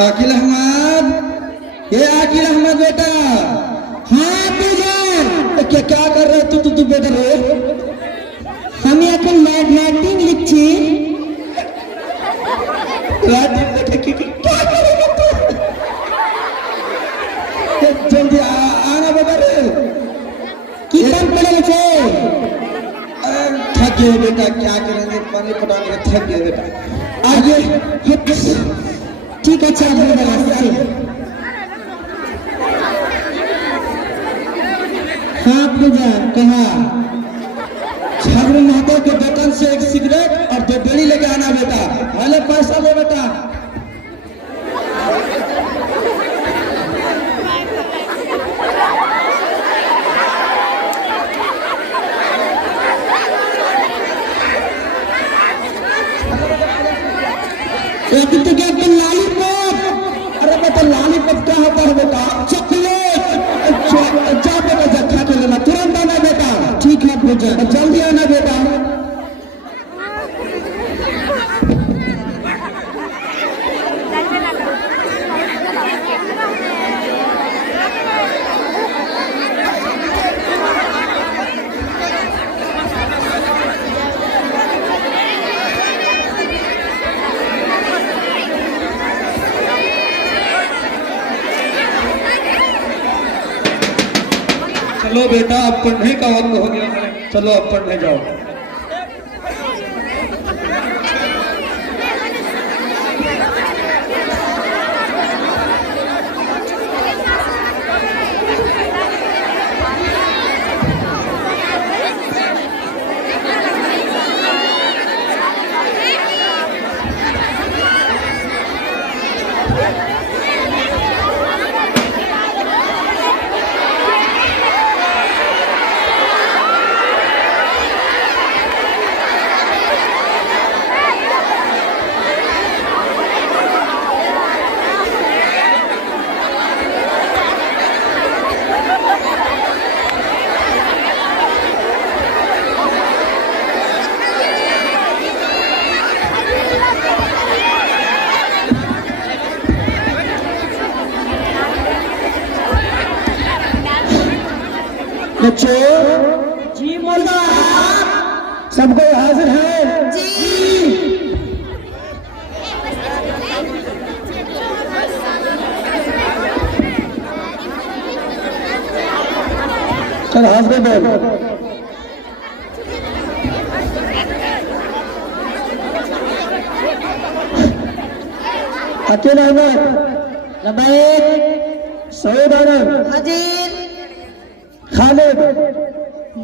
आकिल अहमद, ये आकिल अहमद बेटा। हाँ पूजा क्या कर रहे तू बेटा रे? আমি এখন রাইটিং লিখছি। राइटिंग लिखे क्या करेगा तू? जल्दी आना बेटा रे। কি কাম পড়ে গেছে? थक गए बेटा, क्या करेंगे, पानी पटाने का थक गए बेटा। आगे ঠিক আছে আপনারা আসছি। हाँ पूजा कहा छागरू महतो के दुकान से एक सिगरेट और 2 बीड़ी लेके आना बेटा। पहले पैसा ले बेटा। एक तो क्या कि लॉलीपॉप। अरे बेटा लॉलीपॉप क्या होता है बेटा? चॉकलेट। जा बेटा, जा खा के लेना, तुरंत आना बेटा। ठीक है पूजा। जल्दी आना बेटा। चलो बेटा, अब पढ़ने का वक्त हो गया है, चलो अब पढ़ने जाओ। बच्चों, जी मौला सब कोई हाजिर है? जी। चल हाजिर बोल। अकेला अहमद, लबैक। सईद आनंद, हाजिर। खालिद,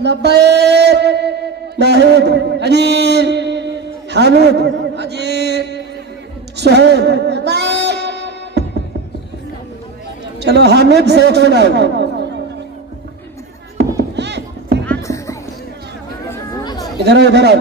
लबैक। नाहिद, हाजिर। हामिद, हाजिर। सुहेब। लबैक। चलो हामिद से एक सुनाओ। इधर आओ, इधर आओ।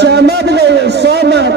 समद नहीं, समद।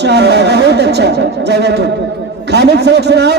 शाबाश, बहुत अच्छा। जाओ बैठो। खालिद से एक सुनाओ।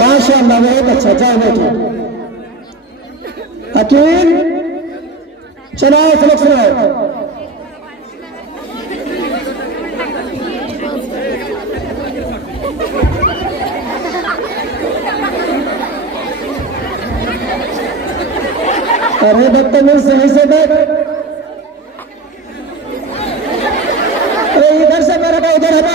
माशाअल्लाह, बहुत अच्छा। जाओ बैठो। अकील चलाओ, सबक सुनाओ। अरे बदतमीज, सही से बैठ। अरे इधर से मेरा का उधर हटा।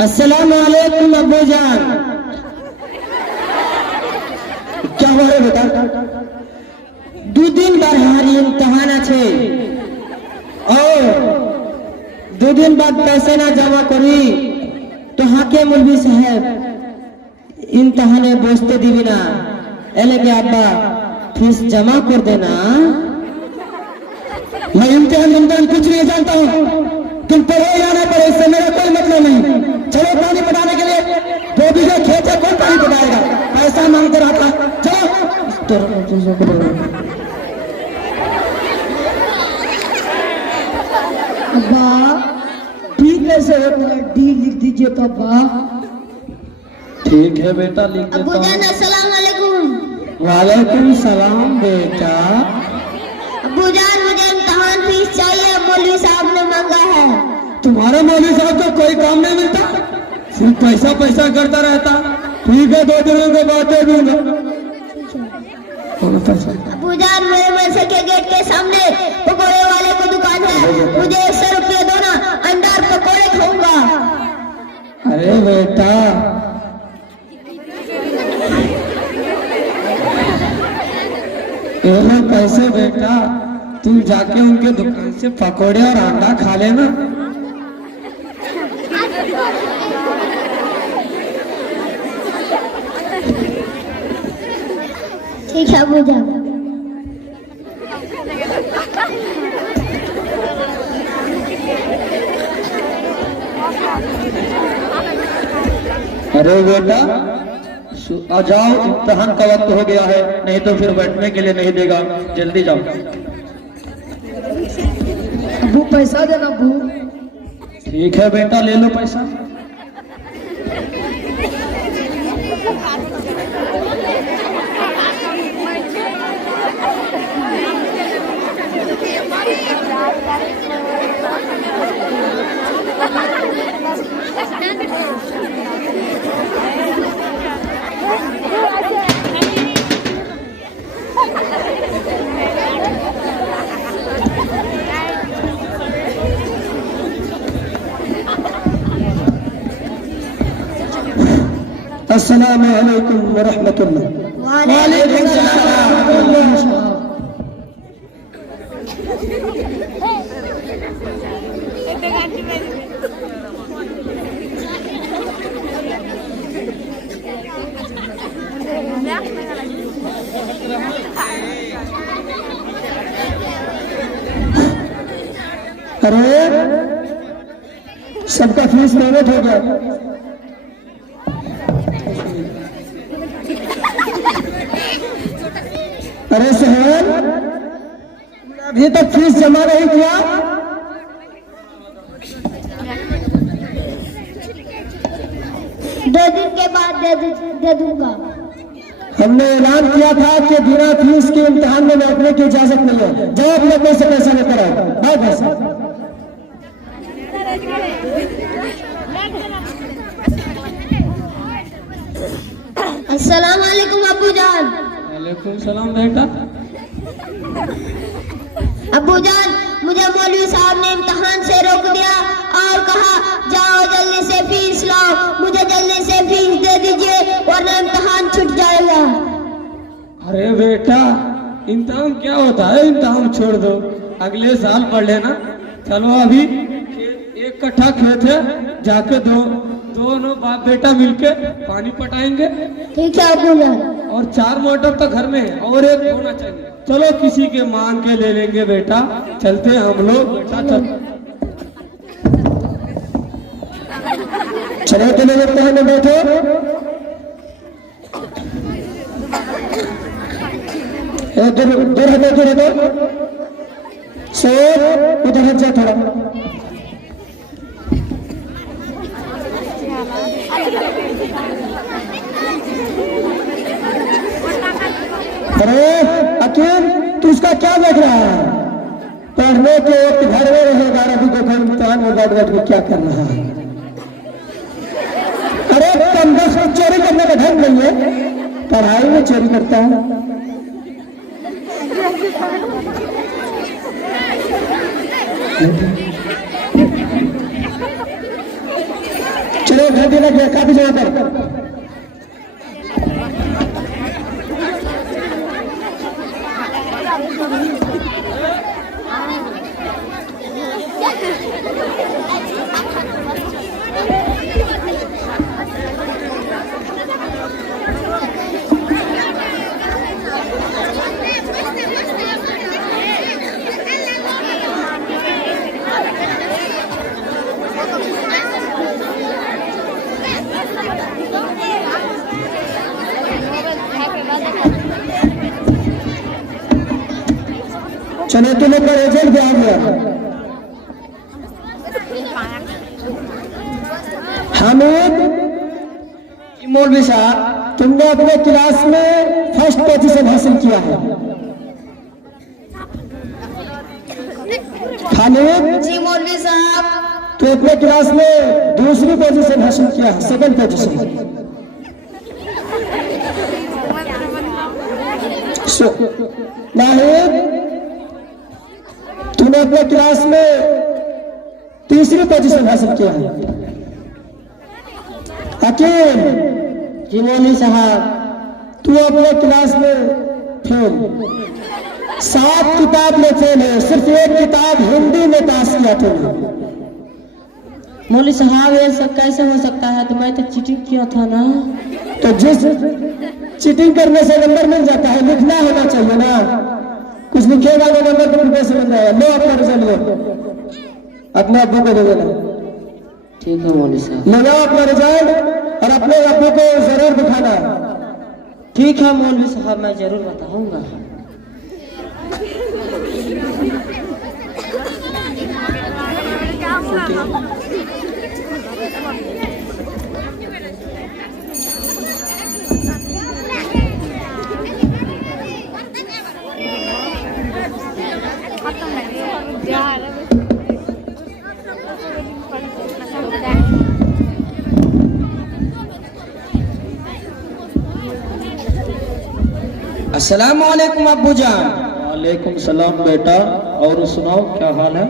अस्सलाम वालेकुम अब्बू जान। क्या हुआ रे बेटा? 2 दिन बाद हमारी इम्तिहान আছে और 2 दिन बाद पैसे ना जमा करी तो हाके मौलवी साहब इम्तिहाने बसते दिबी ना एले के अब्बा फीस जमा कर देना। मैं इम्तिहान कुछ नहीं जानता हूँ, तुम पढ़ो या ना पढ़ो इससे मेरा कोई मतलब नहीं। चलो पानी पटाने के लिए 2 बीघा खेत है, कौन पानी पटाएगा? पैसा मांगते रहा था, चलो। अब्बा डी कैसे होता है? डी लिख दीजिए तो अब्बा। ठीक है बेटा, लिख देता अब्बूजान हूँ। अस्सलाम वालेकुम। वालेकुम सलाम बेटा। अब्बूजान मुझे इम्तिहान फीस चाहिए, मौलवी साहब ने मांगा है। तुम्हारा मौलवी साहब को कोई काम नहीं मिलता, सिर्फ पैसा पैसा करता रहता। ठीक है, 2 दिनों के बाद दे दूंगा। अब्बूजान मेरे मदरसे के गेट के सामने पकोड़े वाले को दुकान है, मुझे 100 रुपये दो ना, अंदर पकोड़े खाऊंगा। अरे बेटा ये लो पैसे बेटा, तुम जाके उनके दुकान से पकोड़े और अंडा खा लेना। ठीक है अब्बूजान। अरे बेटा आ जाओ, इम्तिहान का वक्त हो गया है, नहीं तो फिर बैठने के लिए नहीं देगा। जल्दी जाओ। अब्बू पैसा देना अब्बू। ठीक है बेटा, ले लो पैसा। अस्सलाम वालेकुम व रहमतुल्लाह। वालेकुम सलाम। अरे सबका फीस पेमेंट हो गया। अरे सहर, अभी तक फीस जमा नहीं किया? 2 दिन के बाद दे दूंगा। हमने ऐलान किया था कि बिना फीस के इम्तिहान में बैठने की इजाजत नहीं है। जाओ अपने पैसे पैसा लेकर आओ। बाय पैसा। अस्सलाम वालेकुम अब्बूजान। वालेकुम सलाम बेटा। अब्बूजान मुझे मौलवी साहब ने इम्तिहान से रोक दिया और कहा जाओ जल्दी से फीस लाओ, मुझे जल्दी से फीस दे दीजिए वरना इम्तिहान छूट जाएगा। अरे बेटा, इम्तिहान क्या होता है? इम्तिहान छोड़ दो, अगले साल पढ़ लेना। चलो अभी 1 कट्ठा खेत है, जाके दोनों बाप बेटा मिलके पानी पटाएंगे। ठीक है अब्बूजान। और 4 मोटर तो घर में है और 1 होना चाहिए। चलो किसी के मांग के ले लेंगे बेटा। चलते हैं हम लोग बेटा। चलो चले जाते हैं, बैठो। उधर सर उधर हट जा थोड़ा। अरे अकील, तू उसका क्या देख रहा है? पढ़ने के वक्त घर में रहेगा, अभी देखो इम्तिहान में बैठ बैठ के क्या कर रहा है। अरे कम 10 में चोरी करने का ढंग नहीं है, पढ़ाई में चोरी करता है। चलो घर देना गया काफी जगह पर। चलो तुम्हें का रिजल्ट भी आ गया। हामिद मौलवी साहब, तुमने अपने क्लास में फर्स्ट पोजीशन हासिल किया है। खालिद जी मौलवी साहब। तो अपने क्लास में दूसरी पोजीशन हासिल किया है, सेकंड पोजीशन। नाहिद तूने अपने क्लास में तीसरी पोजीशन हासिल किया है। हकीम जी मौलवी साहब, तू अपने क्लास में फेल, 7 किताब में फेल है, सिर्फ 1 किताब हिंदी में पास किया तूने। मौलवी साहब ये सब कैसे हो सकता है? तो मैं तो चीटिंग किया था ना। तो जिस चीटिंग करने से नंबर मिल जाता है, लिखना होना चाहिए ना। कुछ लिखेगा तो नंबर तो कैसे मिल जाएगा? लो अपना रिजल्ट लो, अपने अब्बू को दे देना। ठीक है मौलवी साहब। ले जाओ अपना रिजल्ट और अपने अब्बू को जरूर दिखाना। ठीक है मौलवी साहब, मैं जरूर बताऊंगा। अस्सलाम वालेकुम अब्बू जान। वालेकुम सलाम बेटा, और सुनाओ क्या हाल है?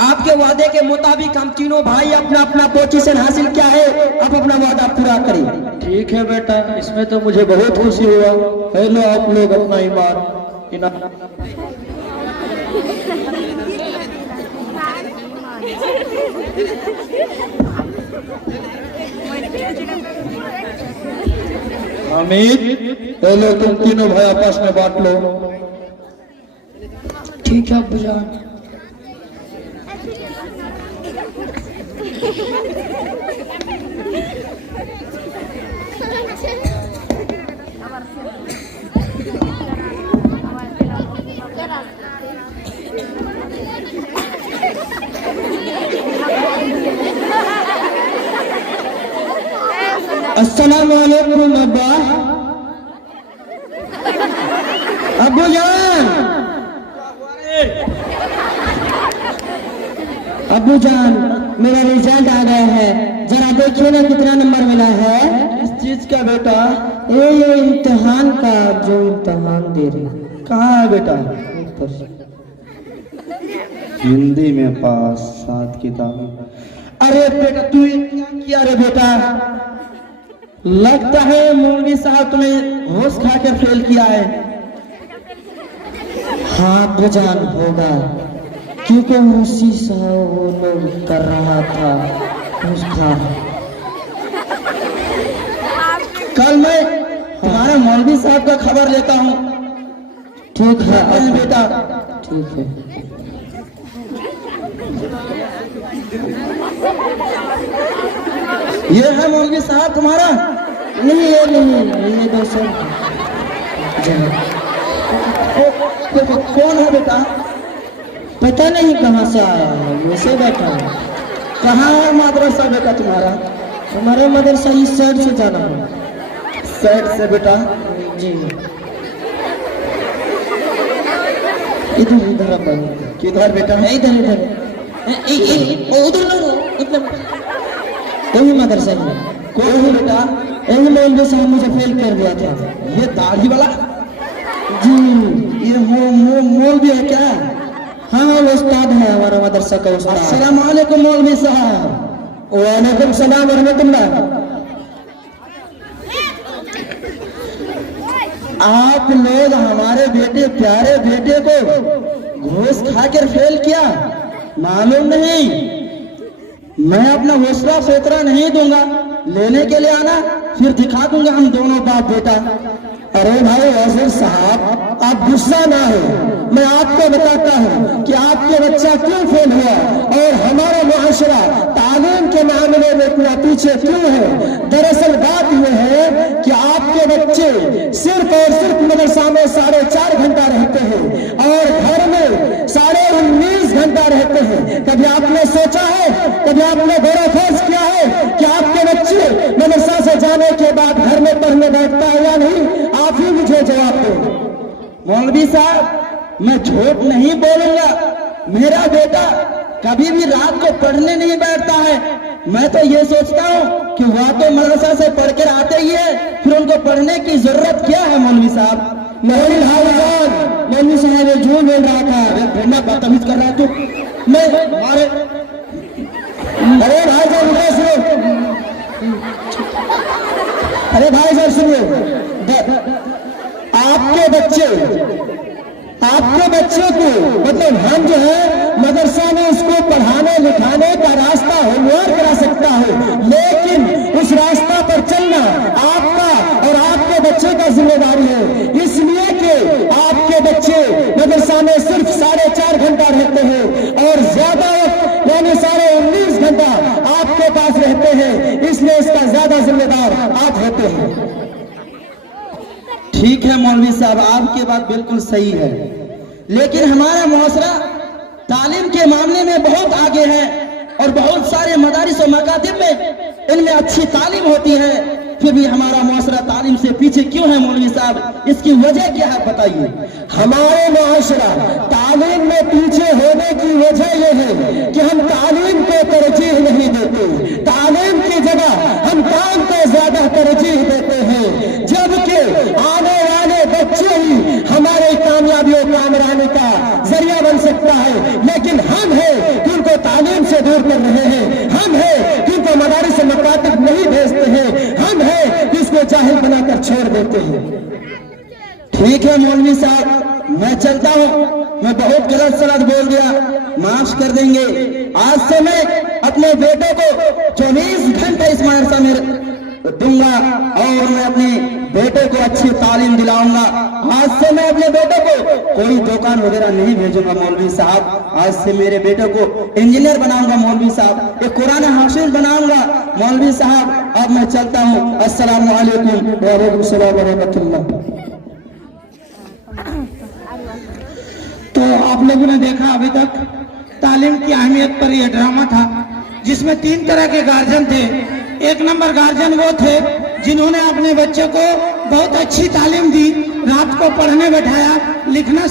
आपके वादे के मुताबिक हम तीनों भाई अपना अपना पोजीशन हासिल किया है। अब अपना वादा पूरा करें। ठीक है बेटा, इसमें तो मुझे बहुत खुशी हुआ। हेलो आप लोग अपना ईमान इनाम। हामिद, हेलो तुम तीनों भाई आपस में बांट लो। ठीक है अब्बू जान। अस्सलाम वालेकुम अब्बा। अब्बू जान, अब्बू जान मेरा रिजल्ट आ गया है, जरा देखिए ना कितना नंबर मिला है। किस चीज का बेटा? ये इम्तिहान का, जो इम्तिहान दे रहे। कहाँ है बेटा? हिंदी में पास 7 किताब। अरे बेटा तू ये क्या किया रे बेटा? लगता है मौलवी साहब तुम्हें होश खा के फेल किया है। हाँ बुजान होगा, क्योंकि उसी से वो लोग कर रहा था होश खा। कल मैं तुम्हारे मौलवी साहब का खबर लेता हूँ। ठीक है अब बेटा, ठीक है। ये है मौलवी साहब तुम्हारा? नहीं ये नहीं, ये दोस्तों। कौन है बेटा? पता नहीं कहाँ से आया है, वैसे बैठा है। कहाँ है मदरसा बेटा तुम्हारा? हमारा मदरसा इस साइड से जाना है। साइड से बेटा? जी इधर इधर। किधर बेटा? इधर इधर। उधर यही मदरसा है। कोई बेटा? यही मौलवी साहब मुझे फेल कर दिया था। ये दाढ़ी वाला? जी ये मौलवी है क्या? हाँ हाँ, वो उस्ताद है हमारा मदरसा का उस्ताद। अस्सलाम वालेकुम मौलवी साहब। वालेकुम सलाम व रहमतुल्लाह। आप लोग हमारे बेटे प्यारे बेटे को घूस खाकर फेल किया, मालूम नहीं? मैं अपना हौसला सोतरा नहीं दूंगा, लेने के लिए आना, फिर दिखा दूंगा हम दोनों बाप बेटा। अरे भाई वजीर साहब, आप गुस्सा ना हो, मैं आपको बताता हूँ कि आपके बच्चा क्यों फेल हुआ और हमारा मुआशरा तालीम के मामले में इतना पीछे क्यों है। दरअसल बात यह है कि आपके बच्चे सिर्फ और सिर्फ मदरसा में 4.5 घंटा रहते हैं और घर में 19.5 घंटा रहते हैं। कभी आपने सोचा है, कभी आपने गौर खोज किया है कि आपके बच्चे मदरसा से जाने के बाद घर में पढ़ने बैठता है या नहीं? आप ही मुझे जवाब दो। मौलवी साहब, मैं झूठ नहीं बोलूंगा, मेरा बेटा कभी भी रात को पढ़ने नहीं बैठता है। मैं तो ये सोचता हूँ कि वह तो मदरसा से पढ़कर आते ही है, फिर उनको पढ़ने की जरूरत क्या है। मौलवी साहब, मौलवी साहब, मौलवी साहब ये झूठ बोल रहा था। बेटा बदतमीज कर रहा है तू। मैं मारे, अरे भाई साहब रुको, सुनो। अरे भाई साहब सुनिए, आपके बच्चे को मतलब हम जो है मदरसा में उसको पढ़ाने लिखाने का रास्ता हमवार करा सकता है, लेकिन उस रास्ता पर चलना आपका और आपके बच्चे का जिम्मेदारी है। इसलिए कि आपके बच्चे मदरसा में सिर्फ 4.5 घंटा रहते हैं और ज्यादा यानी 19.5 घंटा आपके पास रहते हैं, इसलिए इसका ज्यादा जिम्मेदार आप होते हैं। ठीक है मौलवी साहब, आपकी बात बिल्कुल सही है, लेकिन हमारा मुआशरा तालीम के मामले में बहुत आगे है और बहुत सारे मदारिस और मकातिब में इनमें अच्छी तालीम होती है, फिर भी हमारा मुआशरा तालीम से पीछे क्यों है? मौलवी साहब, इसकी वजह क्या है बताइए। हमारे मुआशरा तालीम में पीछे होने की वजह यह है कि हम तालीम को तरजीह नहीं देते, तालीम की जगह हम काम को ज्यादा तरजीह देते हैं, जबकि आने वाले बच्चे ही हमारे कामयाबी और कामरानी का जरिया बन सकता है। लेकिन हम हैं कि उनको तालीम से दूर कर रहे हैं, हम हैं कि उनको मदारिस से मकातिब नहीं भेजते हैं, हम हैं कि उसको जाहिल बनाकर छोड़ देते हैं। ठीक है मौलवी साहब, मैं चलता हूँ, मैं बहुत गलत सलत बोल दिया, माफ कर देंगे। आज से मैं अपने बेटे को 24 घंटे इस मदरसा में दूंगा और मैं अपने बेटे को अच्छी तालीम दिलाऊंगा। आज से मैं अपने बेटे को कोई दुकान वगैरह नहीं भेजूंगा मौलवी साहब। आज से मेरे बेटे को इंजीनियर बनाऊंगा मौलवी साहब, एक कुरान हाफिज बनाऊंगा मौलवी साहब। अब मैं चलता हूँ, अस्सलाम वालेकुम। वालेकुम सलाम व रहमतुल्लाह। तो आप लोगों ने देखा अभी तक तालीम की अहमियत पर यह ड्रामा था, जिसमें 3 तरह के गार्जियन थे। 1 नंबर गार्जियन वो थे जिन्होंने अपने बच्चे को बहुत अच्छी तालीम दी, रात को पढ़ने बैठाया, लिखना